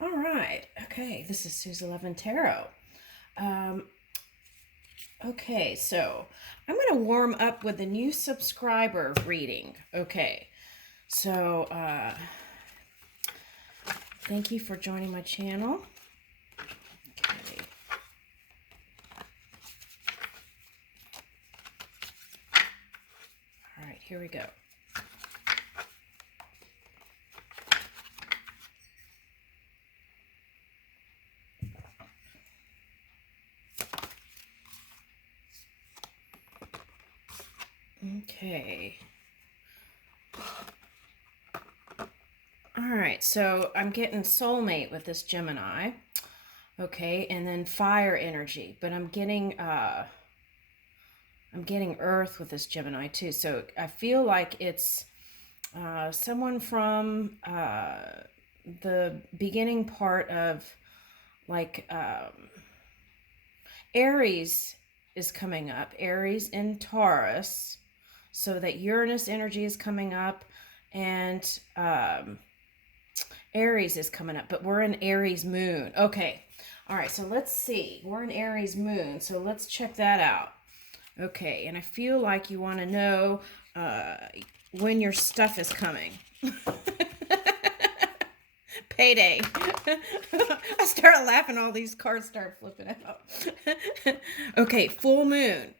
All right. Okay. This is Sue's 11 Tarot. Um, okay. So I'm going to warm up with a new subscriber reading. Okay. So thank you for joining my channel. Okay. All right. Here we go. Okay. All right, so I'm getting soulmate with this Gemini. Okay, and then fire energy, but I'm getting earth with this Gemini too. So I feel like it's someone from the beginning part of like Aries is coming up. Aries in Taurus. So that Uranus energy is coming up, and Aries is coming up, but we're in Aries moon. Okay. All right, so let's see. We're in Aries moon, so let's check that out. Okay, and I feel like you want to know when your stuff is coming. Payday. I start laughing, all these cards start flipping out. Okay, full moon.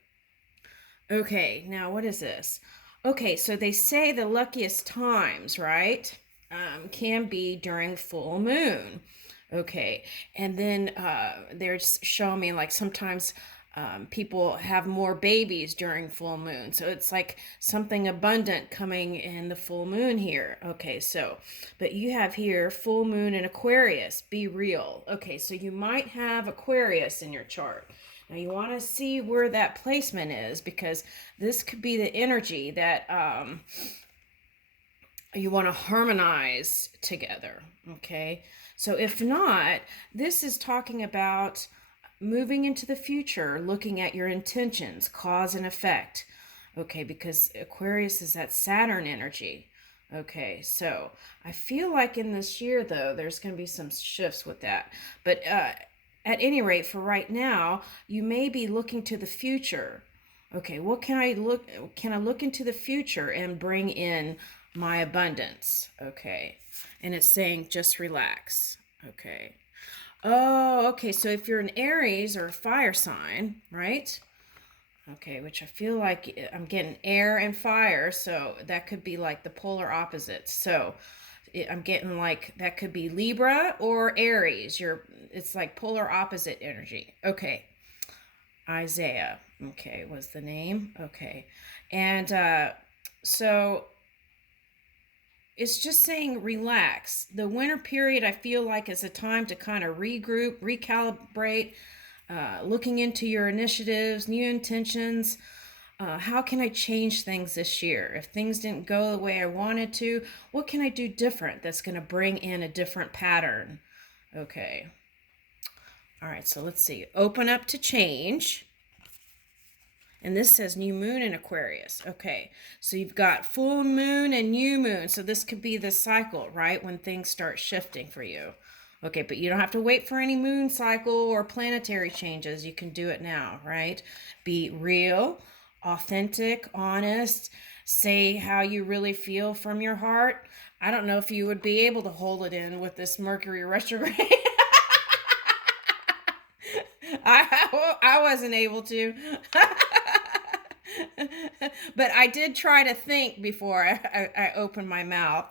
Okay, now what is this? Okay, so they say the luckiest times, right? Can be during full moon. Okay, and then they're showing me like sometimes people have more babies during full moon. So it's like something abundant coming in the full moon here. Okay, so, but you have here full moon in Aquarius, be real. Okay, so you might have Aquarius in your chart. Now you want to see where that placement is, because this could be the energy that you want to harmonize together. Okay, so if not, this is talking about moving into the future, looking at your intentions, cause and effect. Okay, because Aquarius is that Saturn energy. Okay, so I feel like in this year, though, there's going to be some shifts with that. But at any rate, for right now, you may be looking to the future. Okay, what can I look? Can I look into the future and bring in my abundance? Okay, and it's saying just relax. Okay. Oh, okay. So if you're an Aries or a fire sign, right? Okay, which I feel like I'm getting air and fire, so that could be like the polar opposites. So I'm getting like that could be Libra or Aries. It's like polar opposite energy. Okay. Isaiah. Okay, was the name. Okay. And so it's just saying relax. The winter period, I feel like, is a time to kind of regroup, recalibrate, looking into your initiatives, new intentions. How can I change things this year? If things didn't go the way I wanted to, what can I do different that's going to bring in a different pattern? Okay. All right, so let's see. Open up to change. And this says new moon in Aquarius. Okay, so you've got full moon and new moon. So this could be the cycle, right? When things start shifting for you. Okay, but you don't have to wait for any moon cycle or planetary changes. You can do it now, right? Be real, authentic, honest. Say how you really feel from your heart. I don't know if you would be able to hold it in with this Mercury retrograde. I wasn't able to. But I did try to think before I opened my mouth.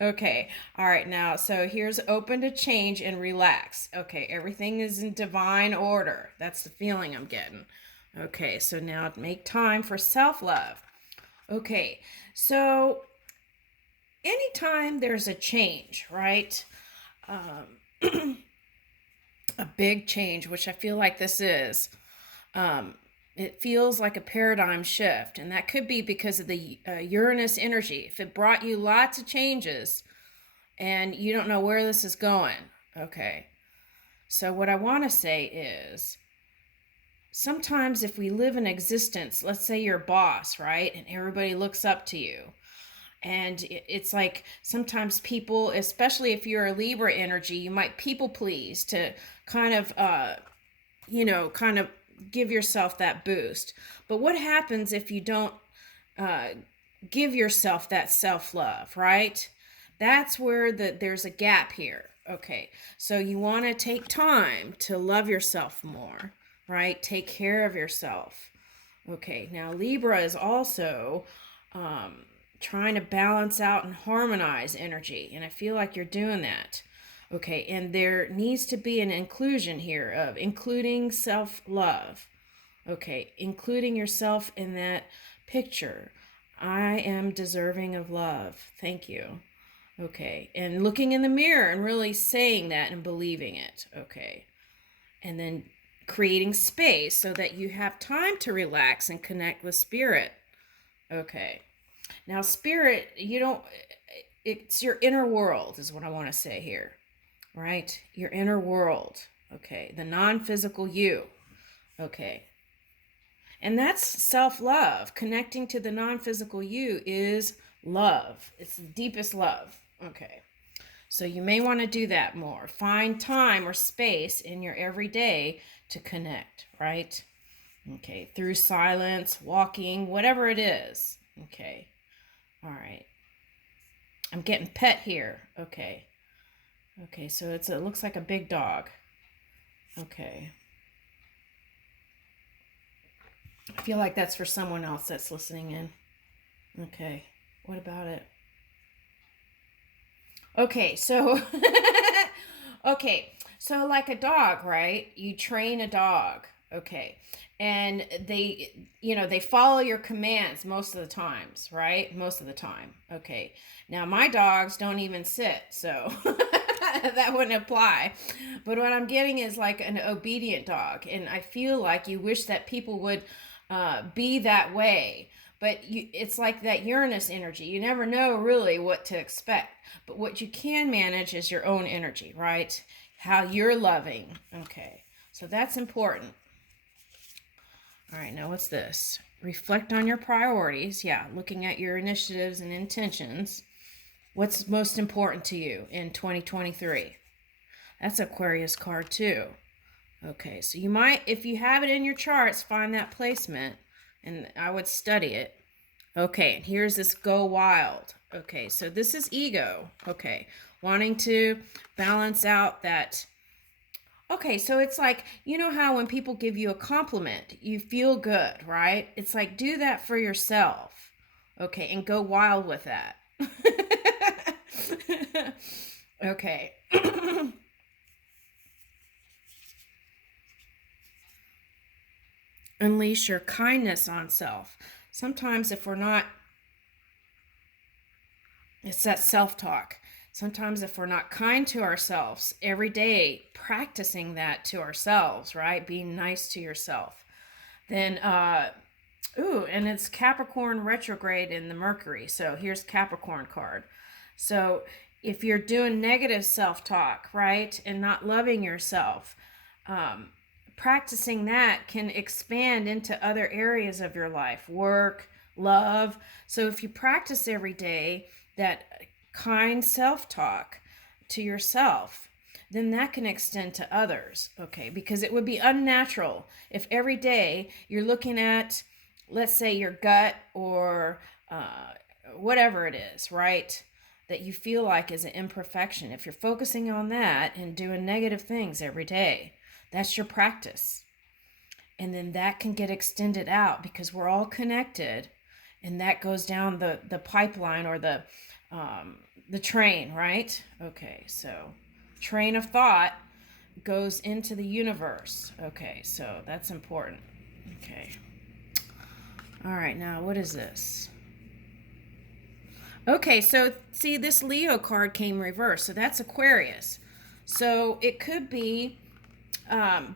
Okay. All right. Now, so here's open to change and relax. Okay. Everything is in divine order. That's the feeling I'm getting. Okay. So now make time for self-love. Okay. So anytime there's a change, right? A big change, which I feel like this is. It feels like a paradigm shift, and that could be because of the Uranus energy. If it brought you lots of changes and you don't know where this is going, okay. So what I want to say is, sometimes if we live in existence, let's say you're a boss, right, and everybody looks up to you, And it's like sometimes people, especially if you're a Libra energy, you might people please to kind of kind of give yourself that boost. But what happens if you don't uh, give yourself that self-love, right? That's where there's a gap here. Okay, so you want to take time to love yourself more, right? Take care of yourself. Okay, now Libra is also trying to balance out and harmonize energy, and I feel like you're doing that. Okay, and there needs to be an inclusion here of including self-love. Okay, including yourself in that picture. I am deserving of love. Thank you. Okay, and looking in the mirror and really saying that and believing it. Okay, and then creating space so that you have time to relax and connect with spirit. Okay, now spirit, it's your inner world, is what I want to say here, right? Your inner world. Okay, the non physical you. Okay, and that's self-love. Connecting to the non-physical you is love. It's the deepest love. Okay. So you may want to do that more. Find time or space in your everyday to connect, right? Okay. Through silence, walking, whatever it is. Okay. All right. I'm getting pet here. Okay. Okay, so it looks like a big dog. Okay. I feel like that's for someone else that's listening in. Okay, what about it? Okay, so okay, so like a dog, right? You train a dog, okay, and they follow your commands most of the times, right? Most of the time, okay. Now my dogs don't even sit, so that wouldn't apply. But what I'm getting is like an obedient dog, and I feel like you wish that people would be that way. But it's like that Uranus energy. You never know really what to expect. But what you can manage is your own energy, right? How you're loving. Okay, so that's important. All right, now what's this? Reflect on your priorities. Yeah, looking at your initiatives and intentions. What's most important to you in 2023? That's Aquarius card too. Okay, so you might, if you have it in your charts, find that placement, and I would study it. Okay, and here's this go wild. Okay, so this is ego. Okay, wanting to balance out that. Okay, so it's like, you know how when people give you a compliment, you feel good, right? It's like, do that for yourself. Okay, and go wild with that. Okay. Unleash your kindness on self. Sometimes if we're not, it's that self-talk. Sometimes if we're not kind to ourselves every day, practicing that to ourselves, right? Being nice to yourself. Then and it's Capricorn retrograde in the Mercury. So here's Capricorn card. So if you're doing negative self-talk, right, and not loving yourself, practicing that can expand into other areas of your life, work, love. So if you practice every day that kind self-talk to yourself, then that can extend to others, okay? Because it would be unnatural if every day you're looking at, let's say, your gut or whatever it is, right? That you feel like is an imperfection. If you're focusing on that and doing negative things every day, that's your practice. And then that can get extended out because we're all connected, and that goes down the pipeline or the train, right? Okay, so train of thought goes into the universe. Okay, so that's important. Okay. All right, now what is this? Okay, so see, this Leo card came reversed, so that's Aquarius. So it could be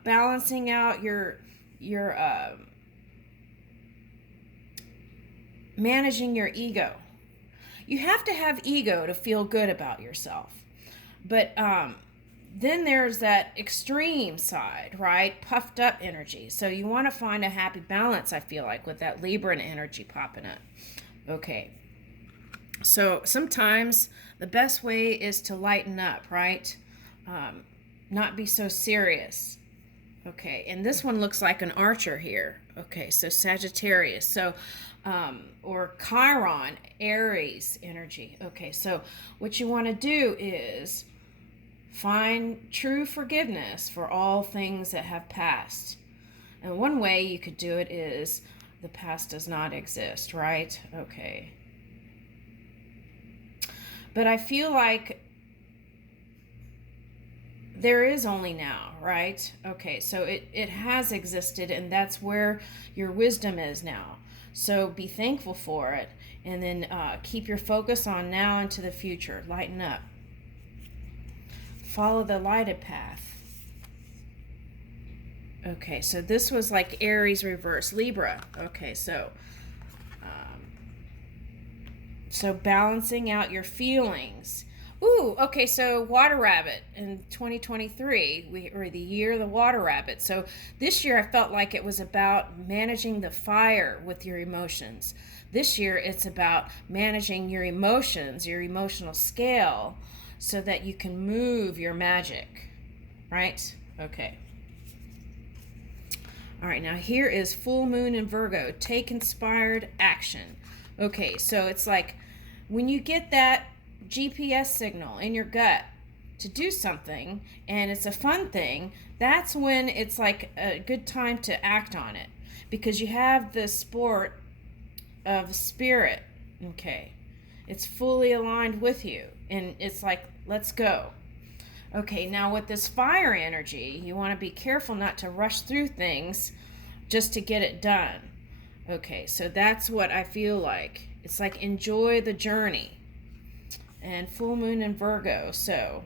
balancing out your managing your ego. You have to have ego to feel good about yourself, but then there's that extreme side, right? Puffed up energy. So you want to find a happy balance, I feel like, with that Libran energy popping up. Okay. So sometimes the best way is to lighten up, right? Not be so serious. Okay, and this one looks like an archer here. Okay, so Sagittarius. So, or Chiron, Aries energy. Okay, so what you want to do is find true forgiveness for all things that have passed. And one way you could do it is the past does not exist, right? Okay. But I feel like there is only now, right? Okay, so it has existed, and that's where your wisdom is now. So be thankful for it, and then keep your focus on now into the future. Lighten up. Follow the lighted path. Okay, so this was like Aries reverse, Libra. Okay, so balancing out your feelings. Ooh, okay, so Water Rabbit in 2023, we were the year of the Water Rabbit. So this year I felt like it was about managing the fire with your emotions. This year it's about managing your emotions, your emotional scale, so that you can move your magic, right? Okay. All right, now here is full moon in Virgo. Take inspired action. Okay, so it's like when you get that GPS signal in your gut to do something and it's a fun thing, that's when it's like a good time to act on it, because you have the sport of spirit. Okay, it's fully aligned with you, and it's like, let's go. Okay, now with this fire energy, you want to be careful not to rush through things just to get it done. Okay, so that's what I feel like. It's like enjoy the journey. And full moon in Virgo, so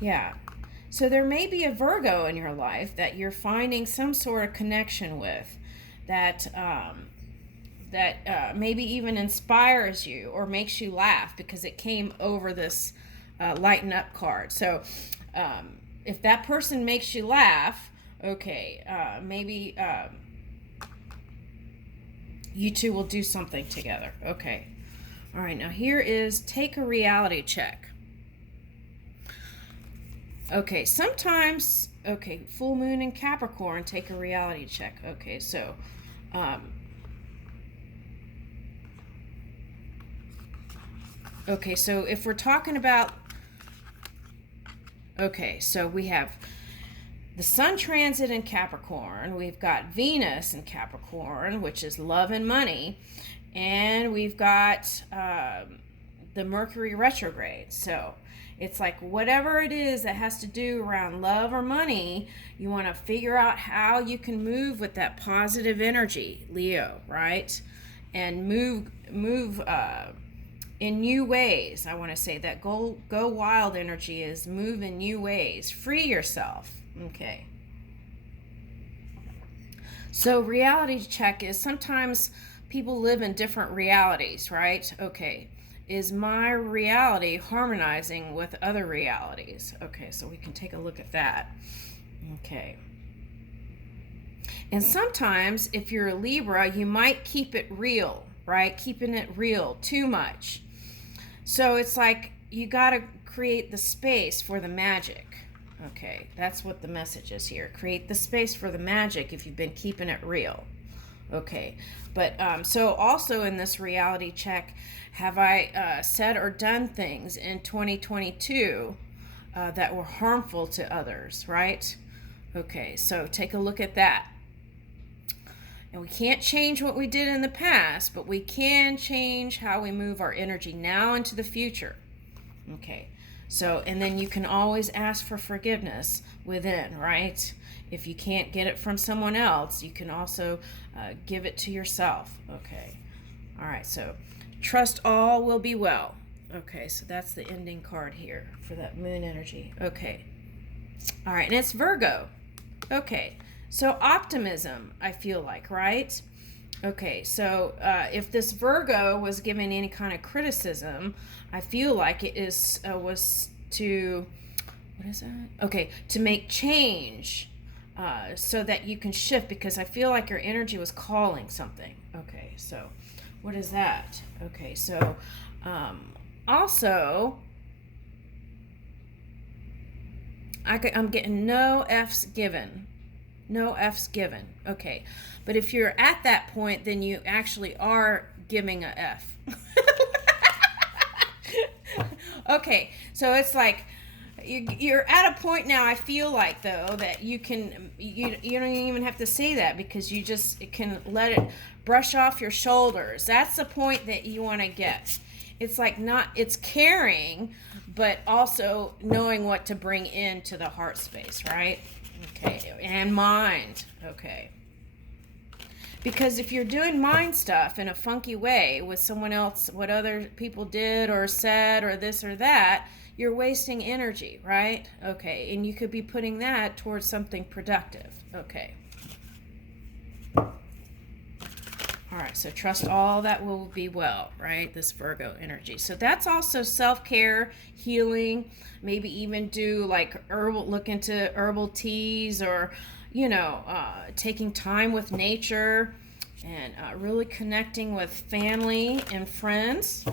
yeah. So there may be a Virgo in your life that you're finding some sort of connection with, that maybe even inspires you or makes you laugh because it came over this lighten up card. So if that person makes you laugh, okay, maybe you two will do something together. Okay. All right, now here is take a reality check. Okay, sometimes, okay, full moon in Capricorn, take a reality check. Okay, so, okay, so if we're talking about, okay, so we have the Sun transit in Capricorn, we've got Venus in Capricorn, which is love and money, and we've got the Mercury retrograde. So it's like whatever it is that has to do around love or money, you want to figure out how you can move with that positive energy, Leo, right? And move in new ways. I want to say that go wild energy is move in new ways. Free yourself. Okay. So reality check is sometimes people live in different realities, right? Okay. Is my reality harmonizing with other realities? Okay, so we can take a look at that. Okay. And sometimes if you're a Libra, you might keep it real, right? Keeping it real too much. So it's like you got to create the space for the magic. Okay, that's what the message is here. Create the space for the magic if you've been keeping it real. Okay, but so also in this reality check, have I said or done things in 2022 that were harmful to others, right? Okay, so take a look at that. And we can't change what we did in the past, but we can change how we move our energy now into the future. Okay, so, and then you can always ask for forgiveness within, right? If you can't get it from someone else, you can also give it to yourself. Okay, all right, so trust all will be well. Okay, so that's the ending card here for that moon energy. Okay, all right, and it's Virgo. Okay, so optimism, I feel like, right? Okay, so if this Virgo was given any kind of criticism, I feel like it is was to, what is that? Okay, to make change so that you can shift, because I feel like your energy was calling something. Okay, so What is that? Okay, so also, I'm getting no F's given. No F's given. Okay. But if you're at that point, then you actually are giving a F. Okay. So it's like you're at a point now, I feel like, though, that you don't even have to say that, because you just can let it brush off your shoulders. That's the point that you want to get. It's like it's caring, but also knowing what to bring into the heart space, right? Okay, and mind. Okay. Because if you're doing mind stuff in a funky way with someone else, what other people did or said or this or that, you're wasting energy, right? Okay, and you could be putting that towards something productive. Okay. All right, so trust all that will be well, right? This Virgo energy. So that's also self-care, healing, maybe even do like look into herbal teas, or, taking time with nature, and really connecting with family and friends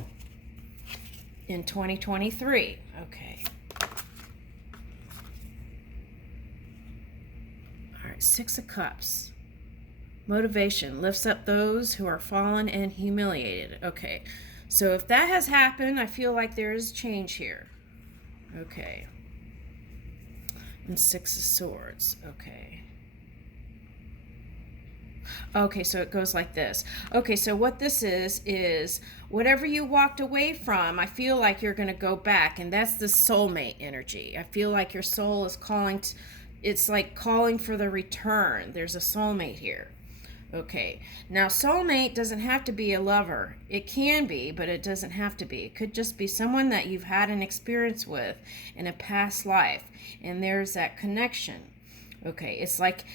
in 2023. Okay. All right, Six of Cups. Motivation lifts up those who are fallen and humiliated. Okay, so if that has happened, I feel like there is change here. Okay. And Six of Swords. Okay. Okay, so it goes like this. Okay, so what this is whatever you walked away from, I feel like you're going to go back, and that's the soulmate energy. I feel like your soul is it's like calling for the return. There's a soulmate here. Okay, now soulmate doesn't have to be a lover. It can be, but it doesn't have to be. It could just be someone that you've had an experience with in a past life, and there's that connection. Okay, it's like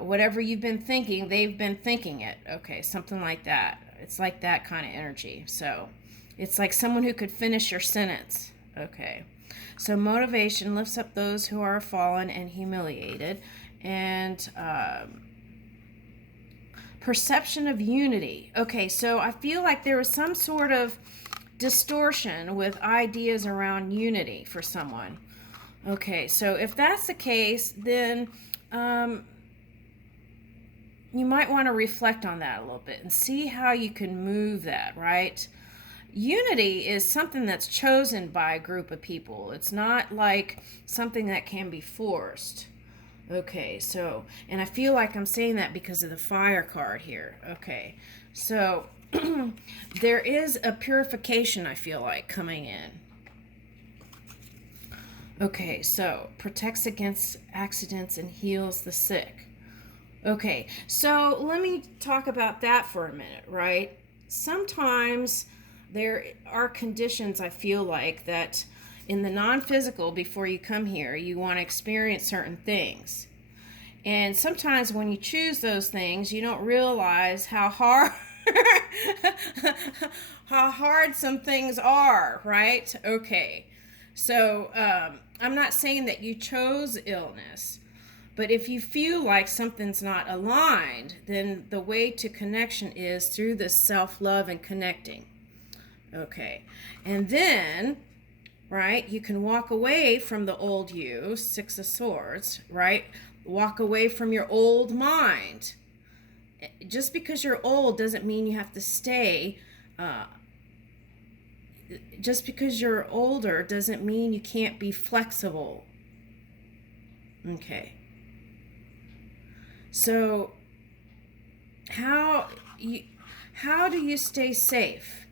whatever you've been thinking, they've been thinking it. Okay, something like that. It's like that kind of energy. So it's like someone who could finish your sentence. Okay, so motivation lifts up those who are fallen and humiliated, and perception of unity. Okay, so I feel like there was some sort of distortion with ideas around unity for someone. Okay, so if that's the case, then you might want to reflect on that a little bit and see how you can move that, right? Unity is something that's chosen by a group of people. It's not like something that can be forced. Okay, so, and I feel like I'm saying that because of the fire card here. Okay, so there is a purification, I feel like, coming in. Okay, so protects against accidents and heals the sick. Okay, so let me talk about that for a minute, right? Sometimes there are conditions, I feel like, that in the non-physical, before you come here, you want to experience certain things. And sometimes when you choose those things, you don't realize how hard how hard some things are, right? Okay. So I'm not saying that you chose illness, but if you feel like something's not aligned, then the way to connection is through this self-love and connecting. Okay. And then, right, you can walk away from the old you, Six of Swords, right? Walk away from your old mind. Just because you're old doesn't mean you have to stay. Just because you're older doesn't mean you can't be flexible. Okay. So, how do you stay safe?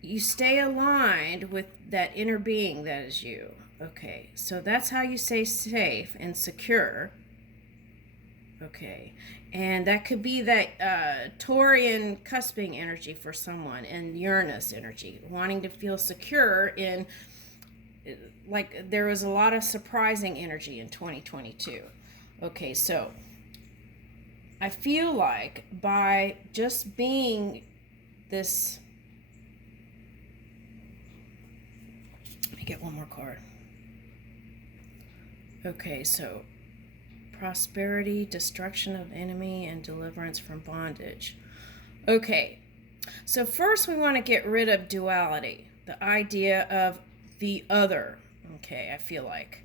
You stay aligned with that inner being that is you. Okay, so that's how you stay safe and secure. Okay, and that could be that Taurian cusping energy for someone, and Uranus energy, wanting to feel secure in, like, there was a lot of surprising energy in 2022. Okay, so I feel like by just being this, let me get one more card. Okay, so prosperity, destruction of enemy, and deliverance from bondage. Okay, So first we want to get rid of duality, the idea of the other. Okay, I feel like.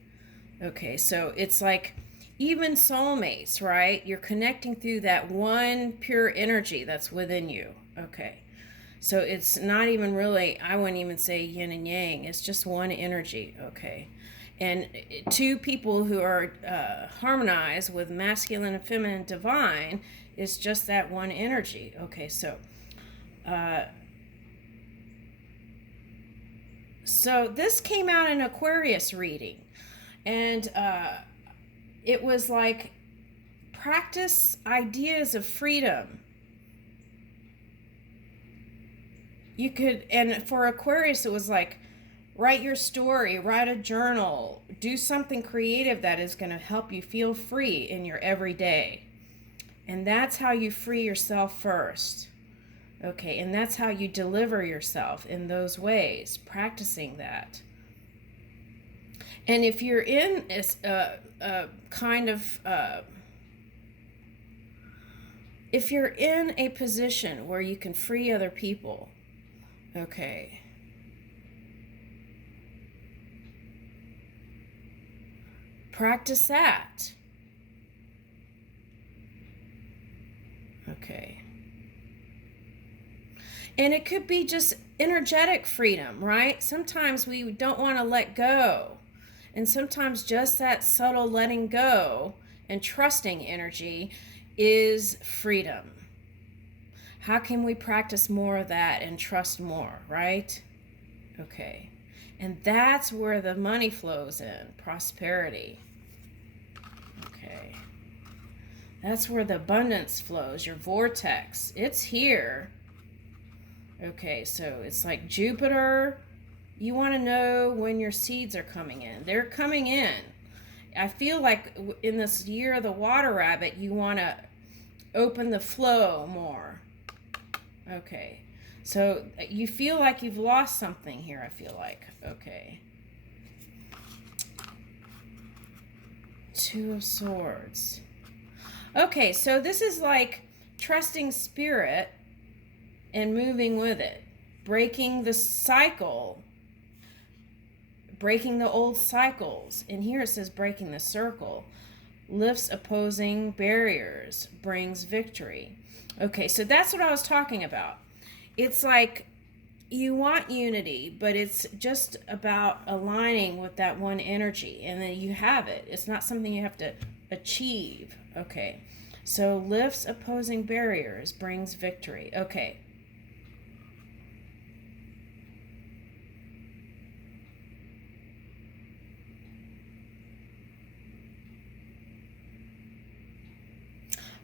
Okay, so it's like even soulmates, right? You're connecting through that one pure energy that's within you. Okay. So it's not even really, I wouldn't even say yin and yang. It's just one energy. Okay. And two people who are harmonized with masculine and feminine divine is just that one energy. Okay, uh, so this came out in Aquarius reading, and it was like practice ideas of freedom. You could, and for Aquarius, it was like write your story, write a journal, do something creative that is going to help you feel free in your everyday. And that's how you free yourself first. Okay, and that's how you deliver yourself in those ways, practicing that. And if you're in if you're in a position where you can free other people, okay, practice that. Okay. And it could be just energetic freedom, right? Sometimes we don't want to let go. And sometimes just that subtle letting go and trusting energy is freedom. How can we practice more of that and trust more, right? Okay. And that's where the money flows in, prosperity. Okay. That's where the abundance flows, your vortex. It's here. Okay, so it's like Jupiter. You want to know when your seeds are coming in. They're coming in. I feel like in this year of the water rabbit, you want to open the flow more. Okay, so you feel like you've lost something here, I feel like. Okay. Two of Swords. Okay, so this is like trusting spirit and moving with it, breaking the cycle, breaking the old cycles. And here it says breaking the circle, lifts opposing barriers, brings victory. Okay, so that's what I was talking about. It's like you want unity, but it's just about aligning with that one energy, and then you have it. It's not something you have to achieve. Okay, so lifts opposing barriers, brings victory. Okay.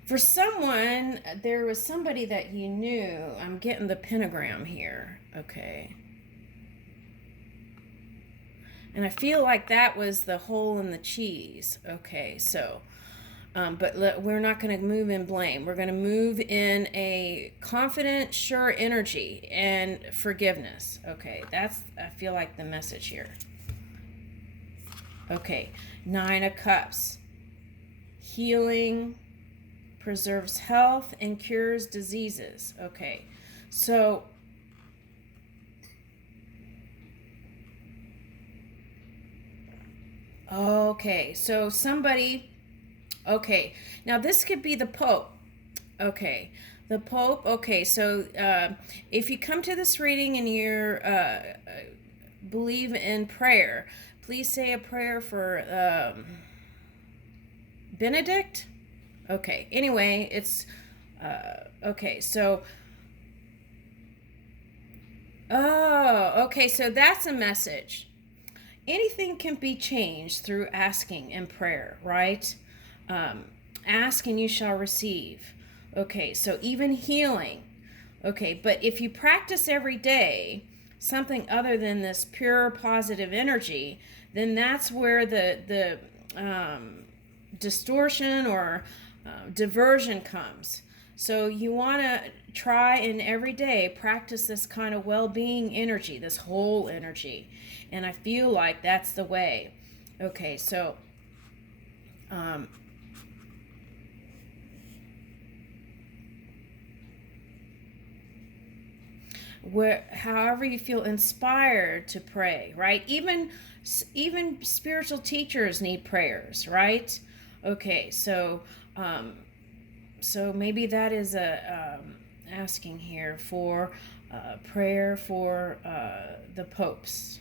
For someone, there was somebody that you knew. I'm getting the pentagram here. Okay. And I feel like that was the hole in the cheese. Okay, so, but we're not going to move in blame. We're going to move in a confident, sure energy and forgiveness. Okay, I feel like the message here. Okay, 9 of Cups. Healing, preserves health, and cures diseases. Okay, so somebody, okay, now this could be the Pope. Okay, the Pope. Okay, so if you come to this reading and you're believe in prayer, please say a prayer for Benedict. Okay, anyway, it's okay, so okay, so that's a message. Anything can be changed through asking and prayer, right? Ask and you shall receive. Okay, so even healing. Okay, but if you practice every day something other than this pure positive energy, then that's where the distortion or diversion comes. So you want to try and every day practice this kind of well-being energy, this whole energy. And I feel like that's the way. Okay, so however you feel inspired to pray, right? Even spiritual teachers need prayers, right? Okay, so so maybe that is a asking here for prayer for the popes.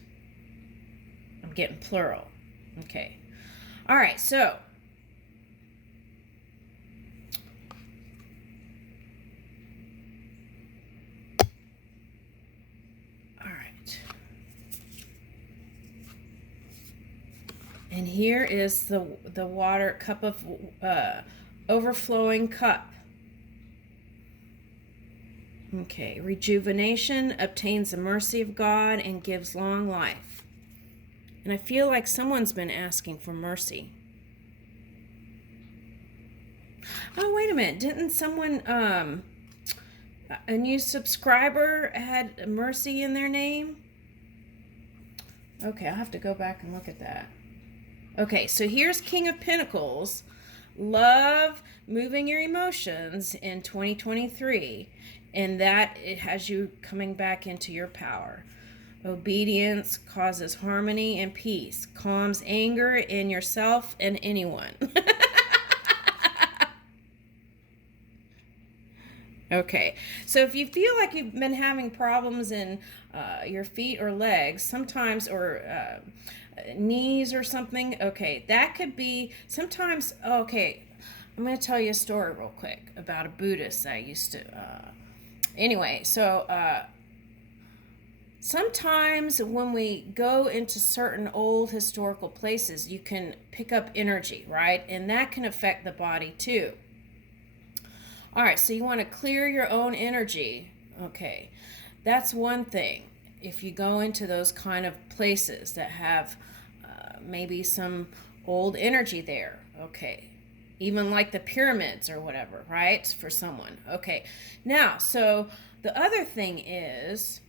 I'm getting plural. Okay. All right, so all right. And here is the water cup of overflowing cup. Okay, rejuvenation obtains the mercy of God and gives long life. And I feel like someone's been asking for mercy. Oh, wait a minute. Didn't someone, a new subscriber had mercy in their name? Okay, I'll have to go back and look at that. Okay, so here's King of Pentacles. Love moving your emotions in 2023. And that it has you coming back into your power. Obedience causes harmony and peace, calms anger in yourself and anyone. Okay, so if you feel like you've been having problems in your feet or legs, sometimes, or knees or something, okay, that could be sometimes. Okay, I'm going to tell you a story real quick about a Buddhist I used to. Anyway, so sometimes when we go into certain old historical places, you can pick up energy, right? And that can affect the body too. All right, so you want to clear your own energy. Okay, that's one thing. If you go into those kind of places that have maybe some old energy there, okay, even like the pyramids or whatever, right, for someone. Okay, now, so the other thing is,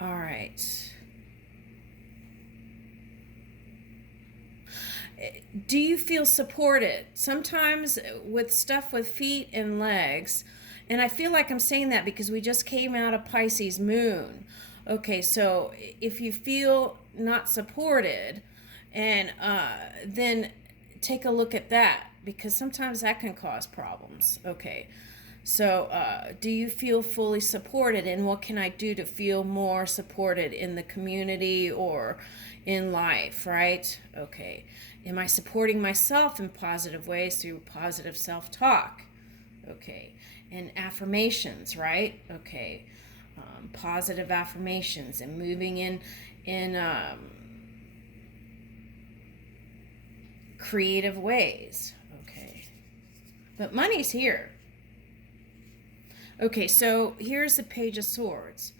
all right, do you feel supported? Sometimes with stuff with feet and legs, and I feel like I'm saying that because we just came out of Pisces moon. Okay, so if you feel not supported, and then take a look at that, because sometimes that can cause problems. Okay, so do you feel fully supported, and what can I do to feel more supported in the community or in life, right? Okay, am I supporting myself in positive ways through positive self-talk? Okay, and affirmations, right? Okay, positive affirmations and moving in creative ways. Okay, but money's here. Okay, so here's the Page of Swords.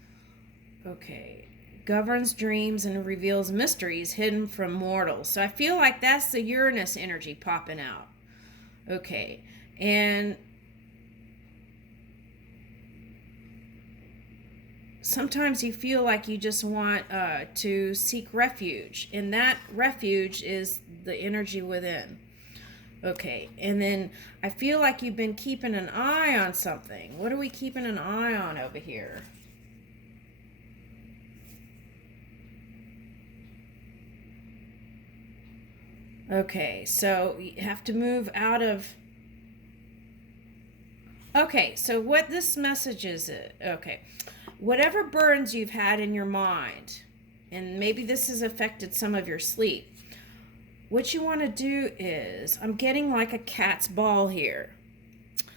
Okay, governs dreams and reveals mysteries hidden from mortals. So I feel like that's the Uranus energy popping out. Okay, and sometimes you feel like you just want to seek refuge, and that refuge is the energy within. Okay, and then I feel like you've been keeping an eye on something. What are we keeping an eye on over here? Okay, so you have to move out of... Okay, so what this message is, okay, whatever burdens you've had in your mind, and maybe this has affected some of your sleep, what you want to do is, I'm getting like a cat's ball here,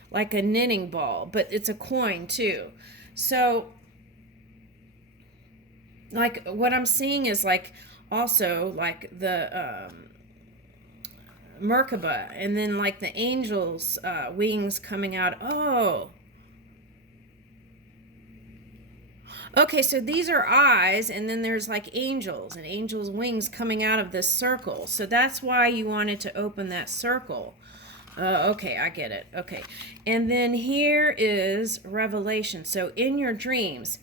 like a knitting ball, but it's a coin too. So, like, what I'm seeing is like, also like the Merkaba, and then like the angel's wings coming out. Oh, okay, so these are eyes, and then there's like angels and angels' wings coming out of this circle. So that's why you wanted to open that circle. Okay, I get it. Okay, and then here is revelation. So in your dreams,